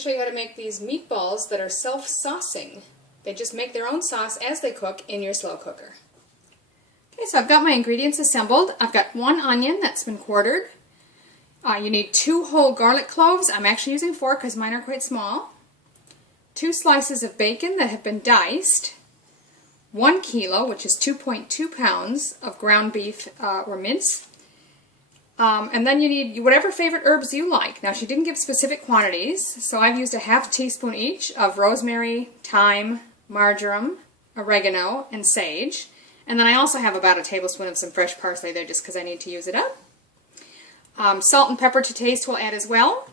to show you how to make these meatballs that are self-saucing. They just make their own sauce as they cook in your slow cooker. Okay, so I've got my ingredients assembled. I've got 1 onion that's been quartered. You need 2 whole garlic cloves. I'm actually using 4 because mine are quite small. 2 slices of bacon that have been diced. 1 kilo, which is 2.2 pounds of ground beef or mince. And then you need whatever favorite herbs you like. Now she didn't give specific quantities, so I've used a ½ teaspoon each of rosemary, thyme, marjoram, oregano, and sage. And then I also have about a tablespoon of some fresh parsley there just because I need to use it up. Salt and pepper to taste will add as well.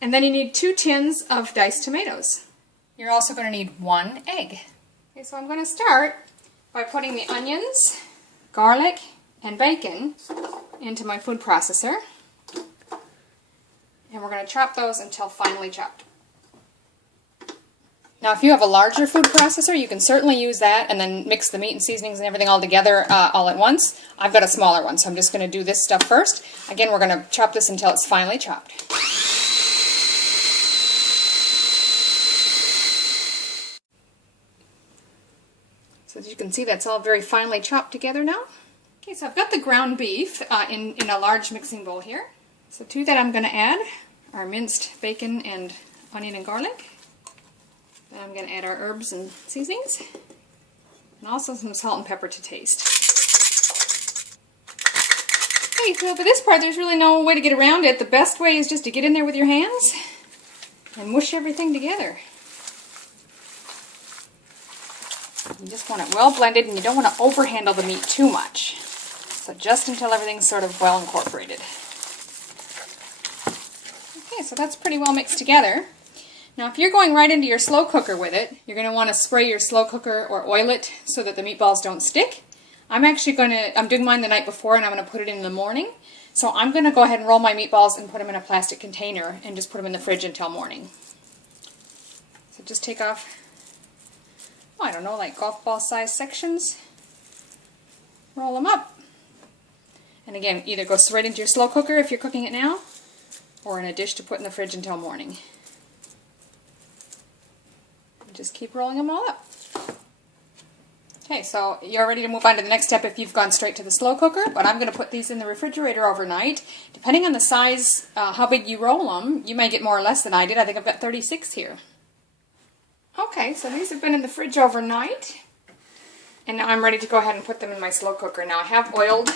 And then you need 2 tins of diced tomatoes. You're also going to need 1 egg. Okay, so I'm going to start by putting the onions, garlic, and bacon into my food processor. And we're going to chop those until finely chopped. Now if you have a larger food processor, you can certainly use that and then mix the meat and seasonings and everything all together all at once. I've got a smaller one, so I'm just going to do this stuff first. Again, we're going to chop this until it's finely chopped. So as you can see, that's all very finely chopped together now. Okay, so I've got the ground beef in a large mixing bowl here. So to that I'm going to add our minced bacon and onion and garlic. Then I'm going to add our herbs and seasonings, and also some salt and pepper to taste. Okay, so for this part there's really no way to get around it. The best way is just to get in there with your hands and mush everything together. You just want it well blended, and you don't want to overhandle the meat too much. So just until everything's sort of well incorporated. Okay, so that's pretty well mixed together. Now if you're going right into your slow cooker with it, you're going to want to spray your slow cooker or oil it so that the meatballs don't stick. I'm doing mine the night before and I'm going to put it in the morning. So I'm going to go ahead and roll my meatballs and put them in a plastic container and just put them in the fridge until morning. So just take off, I don't know, like golf ball size sections. Roll them up. And again, either go straight into your slow cooker if you're cooking it now, or in a dish to put in the fridge until morning. Just keep rolling them all up. Okay, so you're ready to move on to the next step if you've gone straight to the slow cooker, but I'm going to put these in the refrigerator overnight. Depending on the size, how big you roll them, you may get more or less than I did. I think I've got 36 here. Okay, so these have been in the fridge overnight, and now I'm ready to go ahead and put them in my slow cooker. Now I have oiled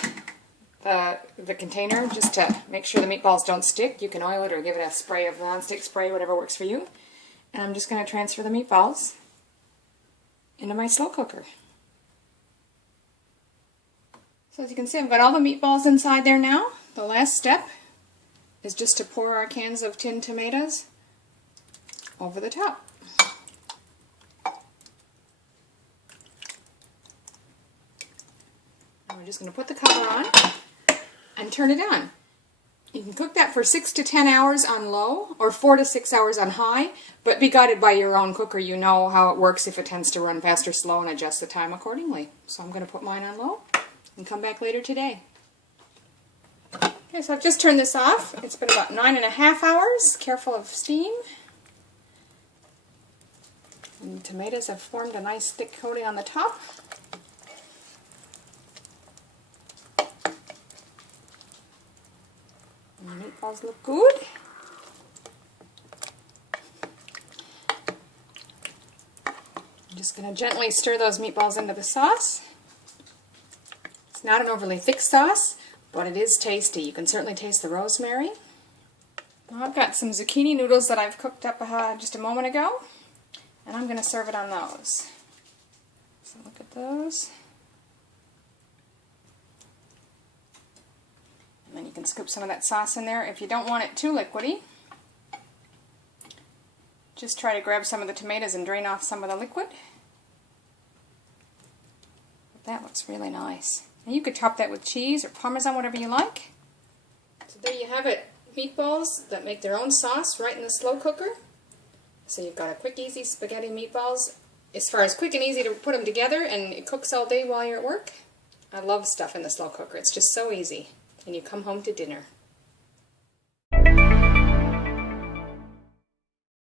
the container just to make sure the meatballs don't stick. You can oil it or give it a spray of nonstick spray, whatever works for you. And I'm just going to transfer the meatballs into my slow cooker. So as you can see, I've got all the meatballs inside there now. The last step is just to pour our cans of tinned tomatoes over the top. And we're just going to put the cover on and turn it on. You can cook that for 6 to 10 hours on low or 4 to 6 hours on high, but be guided by your own cooker. You know how it works if it tends to run fast or slow, and adjust the time accordingly. So I'm going to put mine on low and come back later today. Okay, so I've just turned this off. It's been about 9.5 hours. Careful of steam. And the tomatoes have formed a nice thick coating on the top. And the meatballs look good. I'm just going to gently stir those meatballs into the sauce. It's not an overly thick sauce, but it is tasty. You can certainly taste the rosemary. Now I've got some zucchini noodles that I've cooked up just a moment ago, and I'm going to serve it on those. So look at those. And then you can scoop some of that sauce in there. If you don't want it too liquidy, just try to grab some of the tomatoes and drain off some of the liquid. But that looks really nice. And you could top that with cheese or Parmesan, whatever you like. So there you have it. Meatballs that make their own sauce right in the slow cooker. So you've got a quick, easy spaghetti meatballs. As far as quick and easy to put them together, and it cooks all day while you're at work. I love stuff in the slow cooker. It's just so easy. And you come home to dinner.